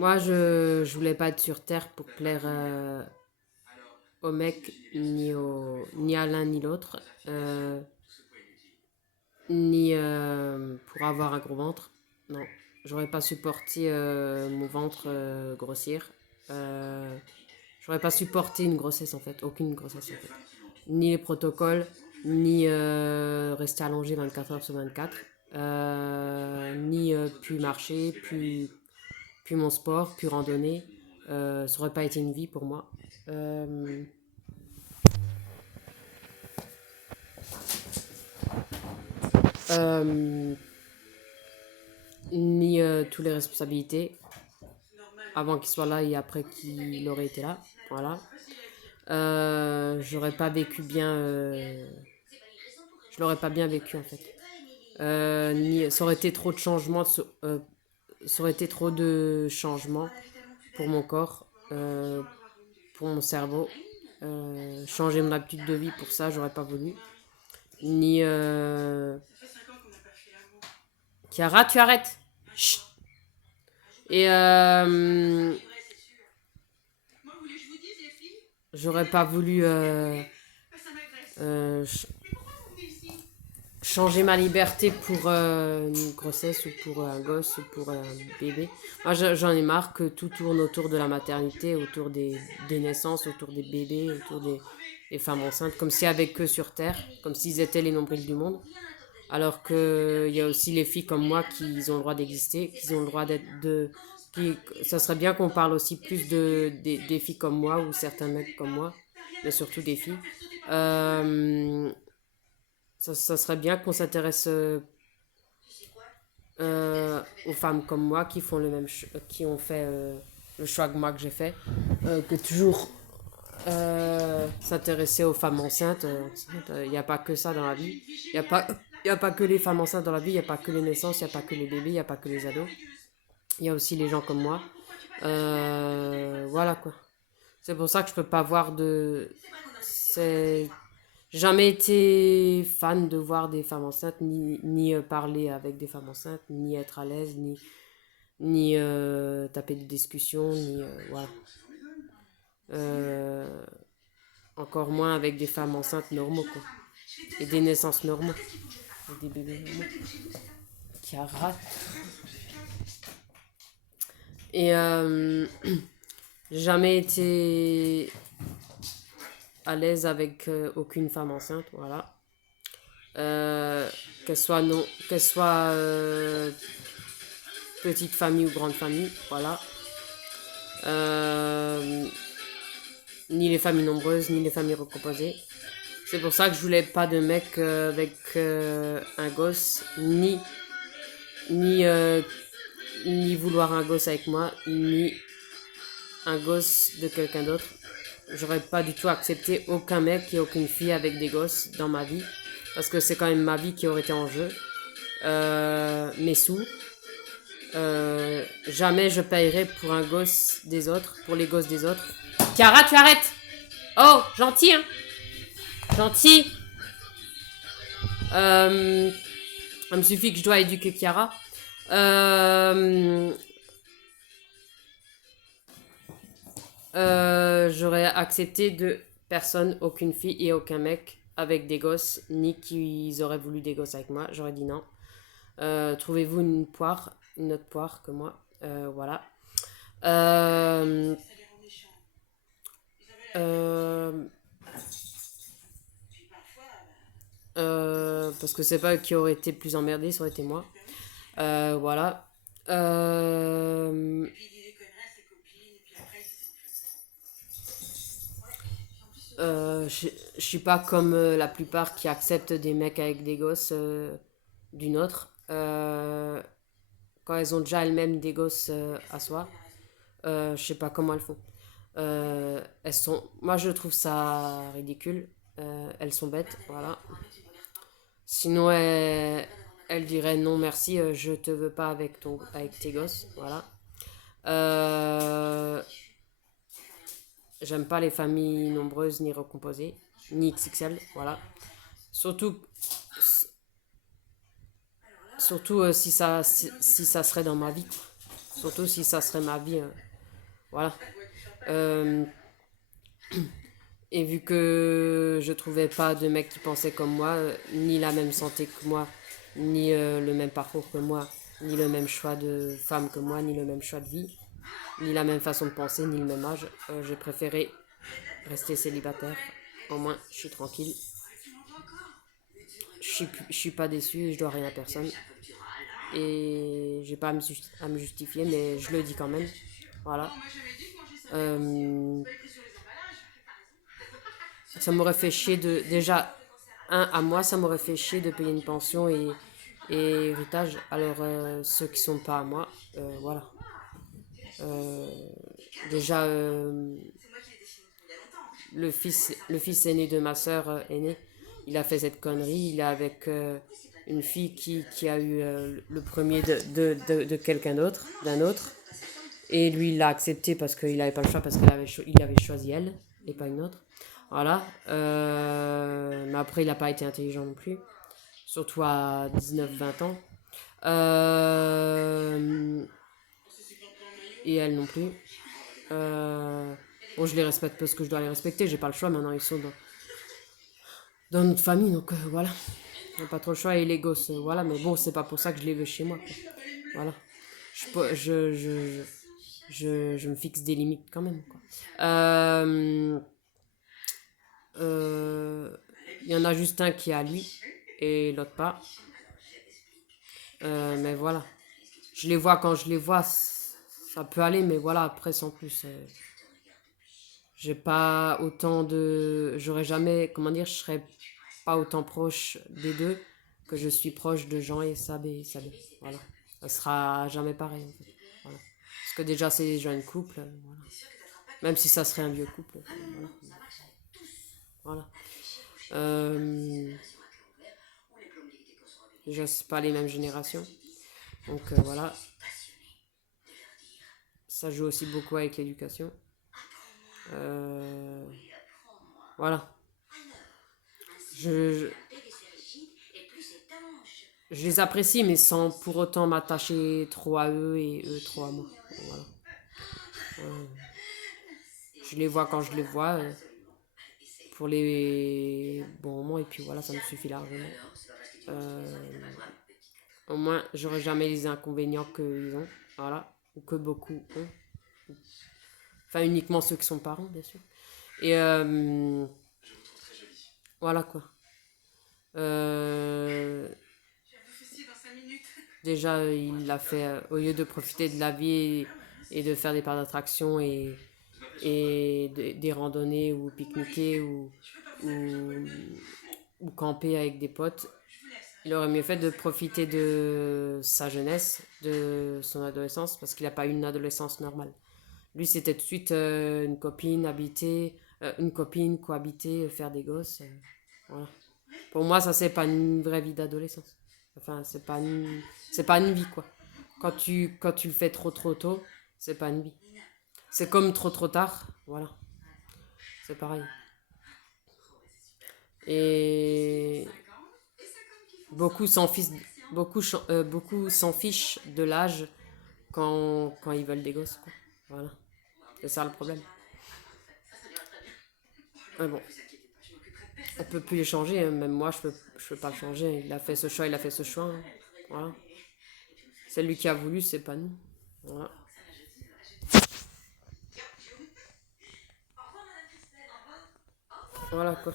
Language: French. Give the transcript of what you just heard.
Moi, je voulais pas être sur Terre pour plaire au mec, ni à l'un ni l'autre, ni pour avoir un gros ventre. Non, j'aurais pas supporté mon ventre grossir. Euh, J'aurais pas supporté une grossesse en fait, aucune grossesse en fait. Ni les protocoles, ni rester allongé 24 heures sur 24, ni plus marcher, plus mon sport, plus randonnée. Ça aurait pas été une vie pour moi. Euh, euh, Ni toutes les responsabilités avant qu'il soit là et après qu'il aurait été là. Voilà. J'aurais pas vécu bien. Je l'aurais pas bien vécu en fait. Ça aurait été trop de changements, ça aurait été trop de changements pour mon corps, pour mon cerveau. Changer mon habitude de vie pour ça, j'aurais pas voulu. Ni. Chiara, tu arrêtes. Chut. Et j'aurais pas voulu euh, changer ma liberté pour une grossesse ou pour un gosse ou pour un bébé. Moi, j'en ai marre que tout tourne autour de la maternité, autour des naissances, autour des bébés, autour des femmes enceintes, comme si avec eux sur Terre, comme s'ils étaient les nombrils du monde. Alors qu'il y a aussi les filles comme moi qui ont le droit d'exister, qui ont le droit d'être de... Ça serait bien qu'on parle aussi plus des filles comme moi ou certains mecs comme moi, mais surtout des filles. Euh, Ça serait bien qu'on s'intéresse aux femmes comme moi qui font le même qui ont fait le choix que moi que j'ai fait, que toujours s'intéresser aux femmes enceintes. Il n'y a pas que ça dans la vie. Il n'y a pas il y a pas que les femmes enceintes dans la vie, il n'y a pas que les naissances, il n'y a pas que les bébés, il n'y a pas que les ados. Il y a aussi les gens comme moi. Voilà quoi. C'est pour ça que je peux pas voir de. C'est J'ai jamais été fan de voir des femmes enceintes, ni parler avec des femmes enceintes, ni être à l'aise, ni taper des discussions, ni. Voilà. Euh, Encore moins avec des femmes enceintes normaux, quoi. Et des naissances normaux. Avec des bébés normaux. Qui arnazent. Et j'ai jamais été à l'aise avec aucune femme enceinte, voilà. Qu'elle soit non, qu'elle soit petite famille ou grande famille, voilà. Euh, Ni les familles nombreuses, ni les familles recomposées. C'est pour ça que je voulais pas de mec avec un gosse, ni, euh, ni vouloir un gosse avec moi, ni un gosse de quelqu'un d'autre. J'aurais pas du tout accepté aucun mec et aucune fille avec des gosses dans ma vie. Parce que c'est quand même ma vie qui aurait été en jeu. Mes sous. Jamais je payerai pour un gosse des autres, pour les gosses des autres. Chiara, tu arrêtes. Oh, gentil, hein. Gentil. Euh, Il me suffit que je dois éduquer Chiara. J'aurais accepté de personne, aucune fille et aucun mec avec des gosses, ni qu'ils auraient voulu des gosses avec moi. J'aurais dit non. Trouvez-vous une autre poire que moi. Voilà. Euh, euh, parce que c'est pas eux qui auraient été plus emmerdés, ça aurait été moi. Voilà. Euh, je suis pas comme la plupart qui acceptent des mecs avec des gosses d'une autre. Quand elles ont déjà elles-mêmes des gosses à soi, je sais pas comment elles font. Moi, je trouve ça ridicule. Elles sont bêtes, voilà. Sinon, elles diraient non merci, je te veux pas avec tes gosses, voilà. Euh, J'aime pas les familles nombreuses ni recomposées, ni XXL, voilà. Surtout, surtout si ça serait dans ma vie. Surtout si ça serait ma vie. Voilà. Euh, et vu que je trouvais pas de mec qui pensait comme moi, ni la même santé que moi, ni le même parcours que moi, ni le même choix de femme que moi, ni le même choix de vie, ni la même façon de penser, ni le même âge, j'ai préféré rester célibataire. Au moins, je suis tranquille. Je suis pas déçu et je dois rien à personne. Et j'ai pas à me justifier, mais je le dis quand même. Voilà. Euh, Ça m'aurait fait chier de. Déjà, à moi, ça m'aurait fait chier de payer une pension et héritage. Alors, ceux qui sont pas à moi, voilà. Euh, déjà, le fils aîné de ma sœur aînée, il a fait cette connerie. Il est avec une fille qui a eu le premier de quelqu'un d'autre, d'un autre. Et lui, il l'a accepté parce qu'il n'avait pas le choix, parce il avait choisi elle et pas une autre. Voilà. Mais après, il n'a pas été intelligent non plus. Surtout à 19-20 ans. Euh, et elle non plus. Bon, je les respecte parce que je dois les respecter. J'ai pas le choix. Maintenant, ils sont dans notre famille. Donc voilà. J'ai pas trop le choix. Et les gosses, voilà. Mais bon, c'est pas pour ça que je les veux chez moi, quoi. Voilà. Je me fixe des limites quand même, quoi. Il y en a juste un qui est à lui et l'autre pas. Mais voilà. Je les vois quand je les vois, ça peut aller, mais voilà, après, sans plus. J'ai pas autant de. J'aurais jamais. Comment dire, je serais pas autant proche des deux que je suis proche de Jean et Sabé. Voilà. Ça sera jamais pareil, en fait. Voilà. Parce que déjà, c'est déjà un couple. Voilà. Même si ça serait un vieux couple. Voilà. Voilà. Euh, Déjà, c'est pas les mêmes générations. Donc voilà. Ça joue aussi beaucoup avec l'éducation. Euh, voilà. Je, je les apprécie, mais sans pour autant m'attacher trop à eux et eux trop à moi. Voilà. Euh, je les vois quand je les vois, pour les bons moments, et puis voilà, ça me suffit largement. Euh, Au moins, j'aurai jamais les inconvénients qu'ils ont, voilà, ou que beaucoup ont. Enfin, uniquement ceux qui sont parents, bien sûr. Et voilà quoi. Euh, Déjà, il l'a fait au lieu de profiter de la vie et de faire des parcs d'attraction des randonnées ou pique-niquer ou, ou camper avec des potes. Il aurait mieux fait de profiter de sa jeunesse, de son adolescence, parce qu'il n'a pas eu une adolescence normale. Lui, c'était tout de suite une copine, cohabiter, faire des gosses. Voilà. Pour moi, ça, c'est pas une vraie vie d'adolescence. Enfin, c'est pas une vie, quoi. Quand tu le fais trop tôt, c'est pas une vie. C'est comme trop tard, voilà. C'est pareil. Et beaucoup s'en fichent, beaucoup s'en fichent de l'âge quand ils veulent des gosses, quoi. Voilà. C'est ça le problème. Mais bon, on peut plus les changer, hein. Même moi, je peux pas le changer. Il a fait ce choix, il a fait ce choix, hein. Voilà. C'est lui qui a voulu, c'est pas nous. Voilà. Voilà quoi.